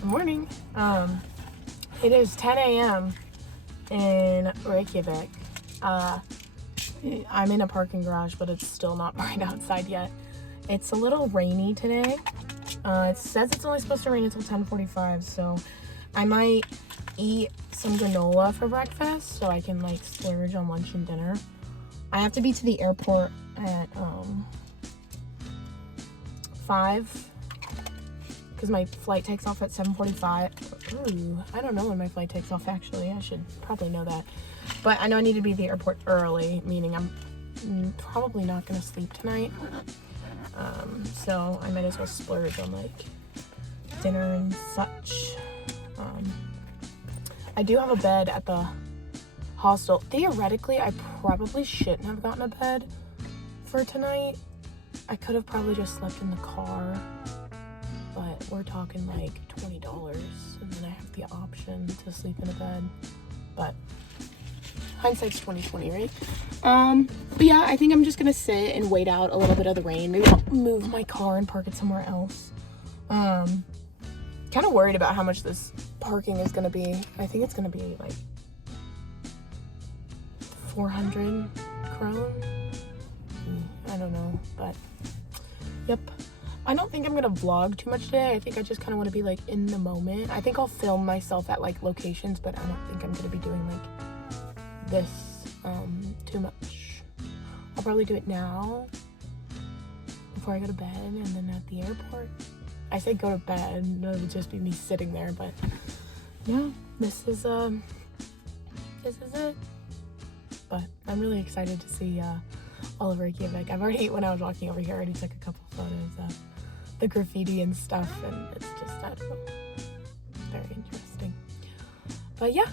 Good morning. It is 10 a.m. in Reykjavik. I'm in a parking garage, but it's still not bright outside yet. It's a little rainy today. It says it's only supposed to rain until 10:45, so I might eat some granola for breakfast so I can like splurge on lunch and dinner. I have to be to the airport at 5 because my flight takes off at 7:45. Ooh, I don't know when my flight takes off actually. I should probably know that. But I know I need to be at the airport early, meaning I'm probably not gonna sleep tonight. So I might as well splurge on like dinner and such. I do have a bed at the hostel. Theoretically, I probably shouldn't have gotten a bed for tonight. I could have probably just slept in the car, but we're talking like $20, and then I have the option to sleep in a bed. But hindsight's 20/20, right? But yeah, I think I'm just gonna sit and wait out a little bit of the rain. Maybe I'll move my car and park it somewhere else. Kind of worried about how much this parking is gonna be. I think it's gonna be like 400 krone. I don't know, but yep. I don't think I'm gonna vlog too much today. I think I just kind of want to be like in the moment. I think I'll film myself at like locations, but I don't think I'm gonna be doing like this too much. I'll probably do it now before I go to bed, and then at the airport. I say go to bed, it would just be me sitting there, but yeah, this is it. But I'm really excited to see all of Reykjavik. I've already, when I was walking over here, I already took a couple photos of the graffiti and stuff, and it's just, I don't know, very interesting. But yeah.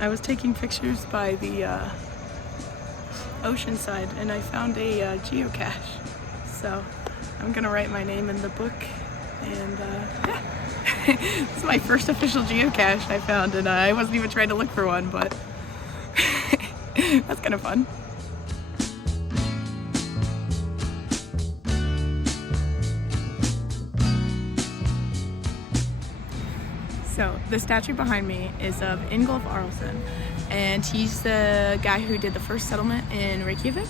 I was taking pictures by the ocean side, and I found a geocache. So I'm gonna write my name in the book, and yeah. This is my first official geocache I found, and I wasn't even trying to look for one, but that's kind of fun. So the statue behind me is of Ingolf Arlsson, and he's the guy who did the first settlement in Reykjavik.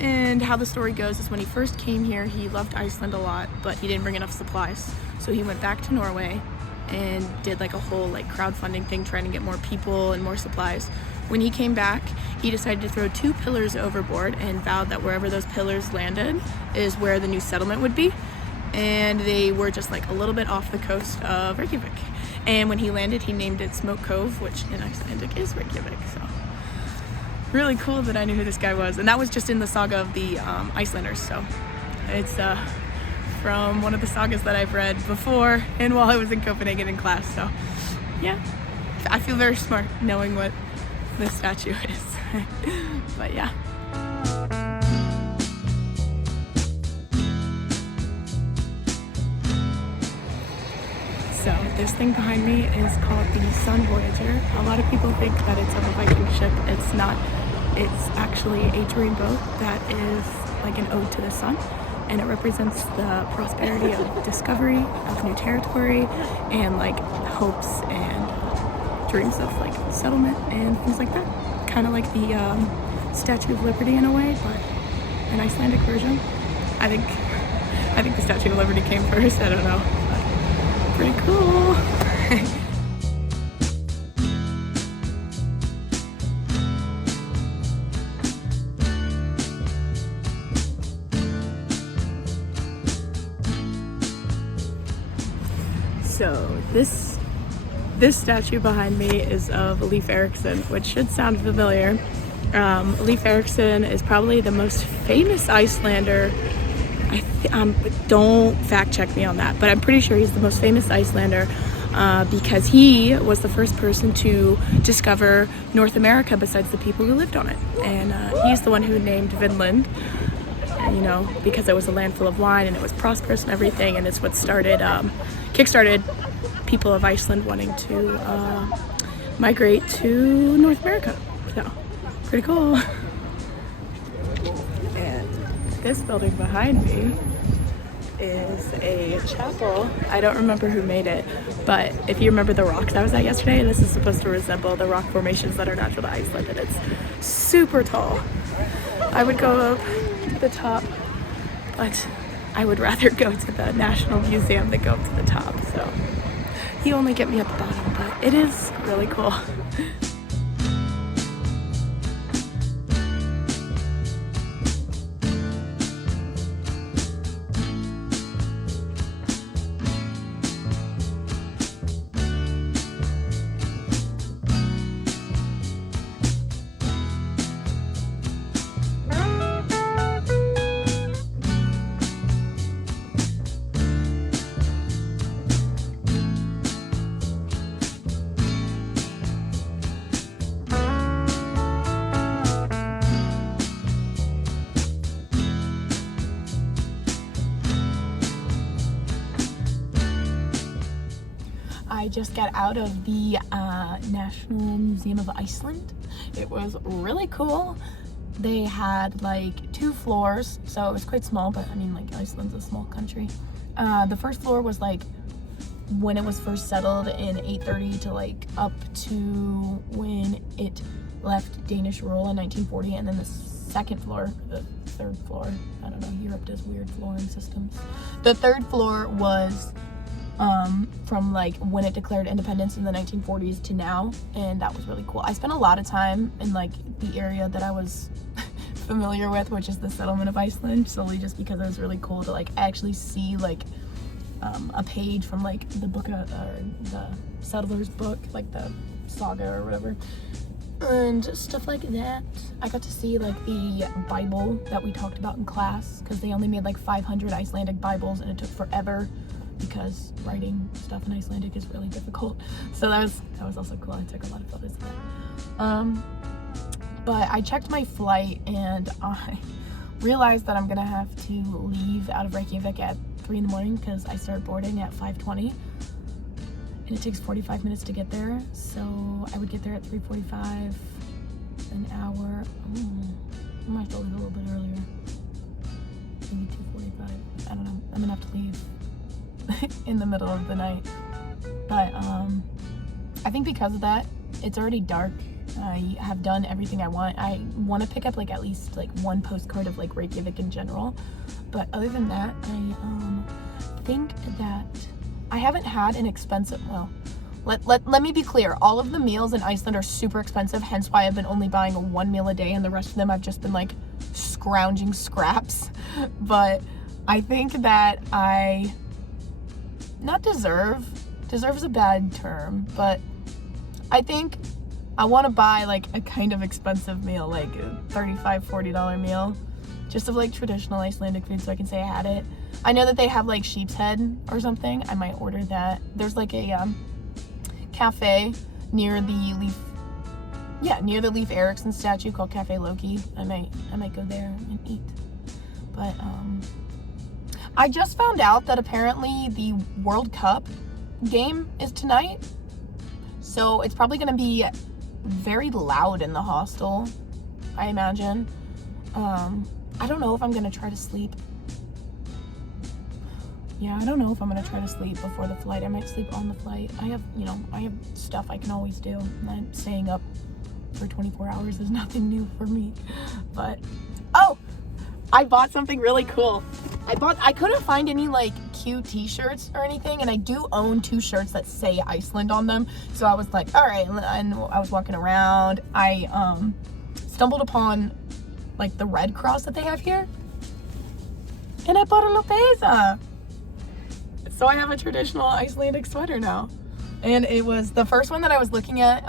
And how the story goes is when he first came here, he loved Iceland a lot, but he didn't bring enough supplies. So he went back to Norway and did like a whole like crowdfunding thing trying to get more people and more supplies. When he came back, he decided to throw 2 pillars overboard and vowed that wherever those pillars landed is where the new settlement would be. And they were just like a little bit off the coast of Reykjavik. And when he landed, he named it Smoke Cove, which in Icelandic is Reykjavik. So really cool that I knew who this guy was. And that was just in the saga of the Icelanders. So it's from one of the sagas that I've read before and while I was in Copenhagen in class. So yeah, I feel very smart knowing what this statue is. But yeah. So this thing behind me is called the Sun Voyager. A lot of people think that it's of a Viking ship. It's not. It's actually a dream boat that is like an ode to the sun, and it represents the prosperity of discovery, of new territory, and like hopes and dreams of like settlement and things like that. Kind of like the Statue of Liberty in a way, but an Icelandic version. I think the Statue of Liberty came first. I don't know. Pretty cool. So This statue behind me is of Leif Erikson, which should sound familiar. Leif Erikson is probably the most famous Icelander. Don't fact check me on that, but I'm pretty sure he's the most famous Icelander because he was the first person to discover North America besides the people who lived on it. And he's the one who named Vinland, you know, because it was a land full of wine and it was prosperous and everything, and it's what started, kickstarted people of Iceland wanting to migrate to North America. So, pretty cool. And this building behind me is a chapel. I don't remember who made it, but if you remember the rocks I was at yesterday, this is supposed to resemble the rock formations that are natural to Iceland, and it's super tall. I would go up to the top, but I would rather go to the National Museum than go up to the top, so you only get me at the bottom, but it is really cool. I just got out of the National Museum of Iceland. It was really cool. They had like 2 floors, so it was quite small, but I mean, like, Iceland's a small country. The first floor was like when it was first settled in 830 to like up to when it left Danish rule in 1940, and then the second floor, the third floor, I don't know, Europe does weird flooring systems. The third floor was from like when it declared independence in the 1940s to now, and that was really cool. I spent a lot of time in like the area that I was familiar with, which is the settlement of Iceland, solely just because it was really cool to like actually see like a page from like the book or the settler's book, like the saga or whatever, and stuff like that. I got to see like the Bible that we talked about in class, because they only made like 500 Icelandic Bibles and it took forever because writing stuff in Icelandic is really difficult. So that was also cool. I took a lot of photos of that. But I checked my flight and I realized that I'm gonna have to leave out of Reykjavik at 3 in the morning because I start boarding at 5:20 and it takes 45 minutes to get there. So I would get there at 3:45, an hour. I might have to leave a little bit earlier, maybe 2:45. I don't know. I'm gonna have to leave in the middle of the night, but I think because of that, it's already dark. I have done everything I want. I want to pick up like at least like 1 postcard of like Reykjavik in general, but other than that, I think that I haven't had an expensive, well, let me be clear, all of the meals in Iceland are super expensive, hence why I've been only buying 1 meal a day, and the rest of them I've just been like scrounging scraps. But I think that I not deserve is a bad term, but I think I want to buy like a kind of expensive meal, like a $35-$40 meal, just of like traditional Icelandic food, so I can say I had it. I know that they have like sheep's head or something. I might order that. There's like a cafe near the Leif Erikson statue called Cafe Loki. I might go there and eat. But I just found out that apparently the World Cup game is tonight, so it's probably going to be very loud in the hostel, I imagine. I don't know if I'm going to try to sleep. Yeah, I don't know if I'm going to try to sleep before the flight. I might sleep on the flight. I have stuff I can always do. And staying up for 24 hours is nothing new for me. But, oh! I bought something really cool. I couldn't find any like cute t-shirts or anything, and I do own 2 shirts that say Iceland on them. So I was like, all right, and I was walking around. I stumbled upon like the Red Cross that they have here, and I bought a Lopeza. So I have a traditional Icelandic sweater now. And it was the first one that I was looking at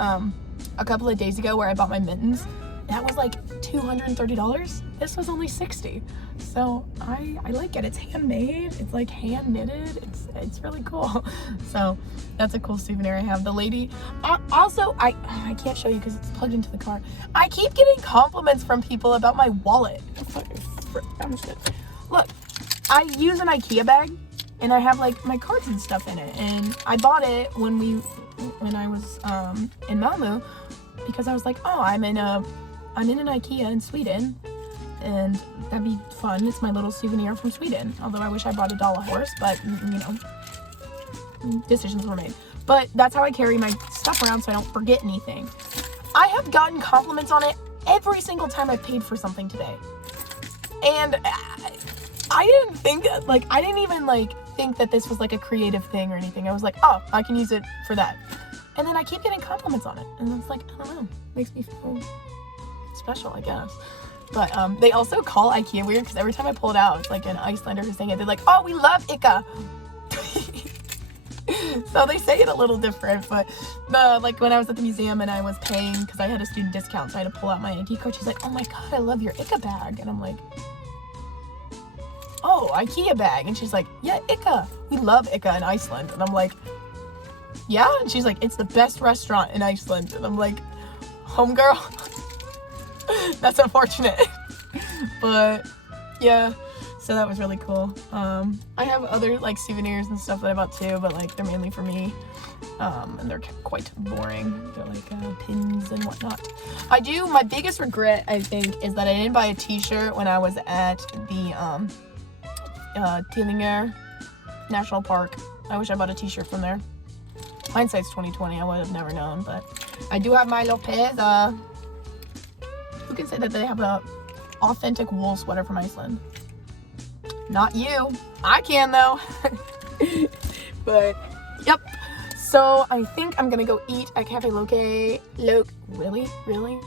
a couple of days ago where I bought my mittens. That was like $230. This was only $60. So I like it. It's handmade. It's like hand knitted. It's really cool. So that's a cool souvenir I have. The lady, also I can't show you because it's plugged into the car. I keep getting compliments from people about my wallet. Look, I use an IKEA bag and I have like my cards and stuff in it. And I bought it when I was in Malmö because I was like, oh, I'm in an IKEA in Sweden. And that'd be fun. It's my little souvenir from Sweden. Although I wish I bought a dollar horse, but you know, decisions were made. But that's how I carry my stuff around so I don't forget anything. I have gotten compliments on it every single time I paid for something today. And I didn't think, like, I didn't even like think that this was like a creative thing or anything. I was like, oh, I can use it for that. And then I keep getting compliments on it. And it's like, I don't know, makes me feel special, I guess. But they also call IKEA weird because every time I pull it out, it's like an Icelander who's saying it. They're like, oh, we love Ika. So they say it a little different. But like when I was at the museum and I was paying because I had a student discount, so I had to pull out my ID card. She's like, oh my God, I love your Ika bag. And I'm like, oh, IKEA bag. And she's like, yeah, Ika. We love Ika in Iceland. And I'm like, yeah? And she's like, it's the best restaurant in Iceland. And I'm like, homegirl. That's unfortunate. But yeah, so that was really cool. I have other like souvenirs and stuff that I bought too, but like they're mainly for me. And they're quite boring. They're like pins and whatnot. My biggest regret, I think, is that I didn't buy a t-shirt when I was at the Tillinger National Park. I wish I bought a t-shirt from there. Hindsight's 2020, I would have never known, but I do have my Lopez. Who can say that they have a authentic wool sweater from Iceland? Not you. I can though. But yep. So I think I'm gonna go eat at Cafe Loki. Really?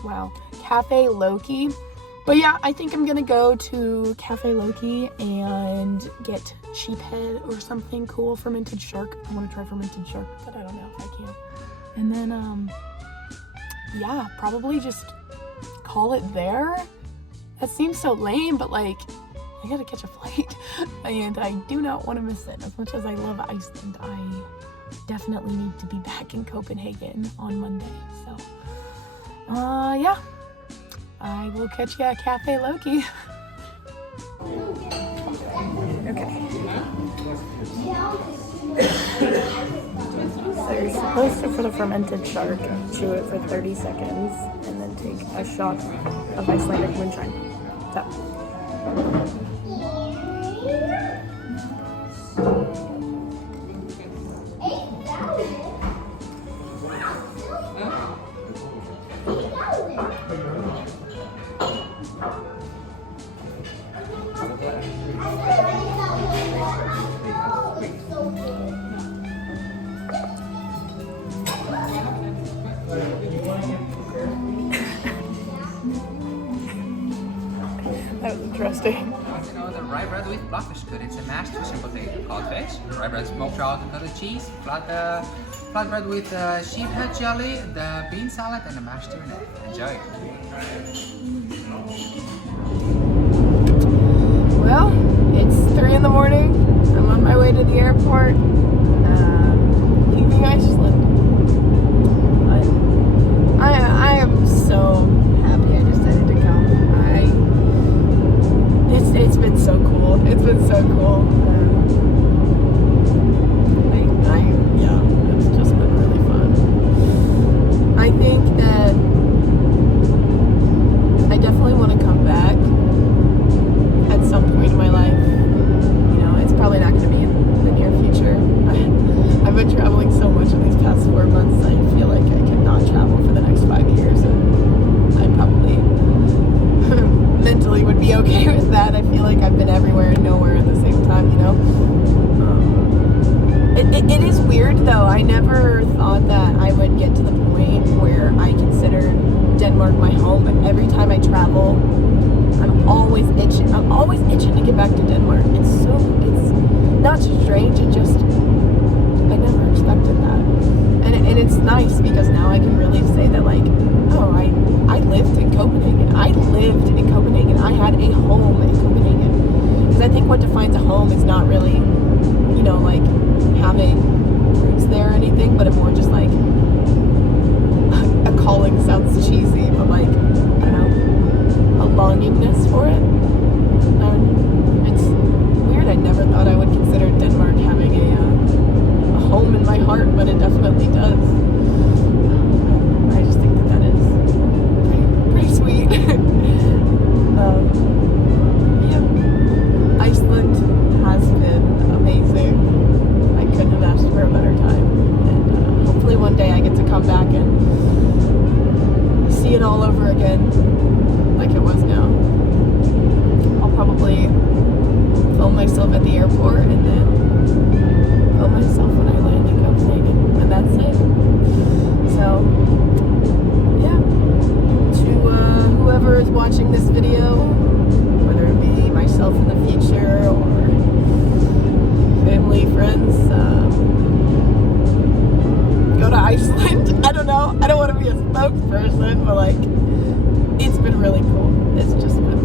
Wow. Cafe Loki. But yeah, I think I'm gonna go to Cafe Loki and get sheephead or something cool. Fermented shark. I want to try fermented shark, but I don't know if I can. And then yeah, probably just call it there. That seems so lame, but like I gotta catch a flight and I do not want to miss it. As much as I love Iceland, I definitely need to be back in Copenhagen on Monday. So yeah, I will catch you at Cafe Loki. Okay. So you're supposed to, for the fermented shark, chew it for 30 seconds and then take a shot of Icelandic moonshine. So. That was interesting. The rye bread with blackfish curry. It's a mashed fish and potato codfish. Rye bread, smoked trout and cottage cheese. Flat bread with sheephead jelly, the bean salad, and the mashed tuna. Enjoy. Well, it's 3 in the morning. I'm on my way to the airport, leaving Iceland. I am so happy I decided to come. It's been so cool. It's been so cool. Yeah, it's just been really fun. I think that I definitely want to come back at some point in my life. You know, it's probably not going to be in the near future. I've been traveling so much in these past 4 months, I feel like I cannot travel for the next 5 years, and I probably mentally would be okay with that. I feel like I've been everywhere and nowhere at the same time, you know? It is weird though. I never thought that I would get to the point where I considered Denmark my home, but every time I travel, I'm always itching to get back to Denmark. It's not strange, I never expected that. And it's nice because now I can really say that, like, oh, I lived in Copenhagen. I lived in Copenhagen. I had a home in Copenhagen. Because I think what defines a home is not really, you know, like having roots there or anything, but more just like a calling sounds cheesy, but like, I don't know, a longingness for it. It's weird. I never thought I would consider Denmark having a home in my heart, but it definitely does. I just think that is pretty sweet. Yeah, Iceland has been amazing. I couldn't have asked for a better time, and hopefully one day I get to come back and see it all over again like it was now. I'll probably film myself at the airport and then film myself when I land in Copenhagen, and that's it. So, yeah, to whoever is watching this video, whether it be myself in the future or family, friends, go to Iceland. I don't know. I don't want to be a spokesperson, but like, it's been really cool. It's just been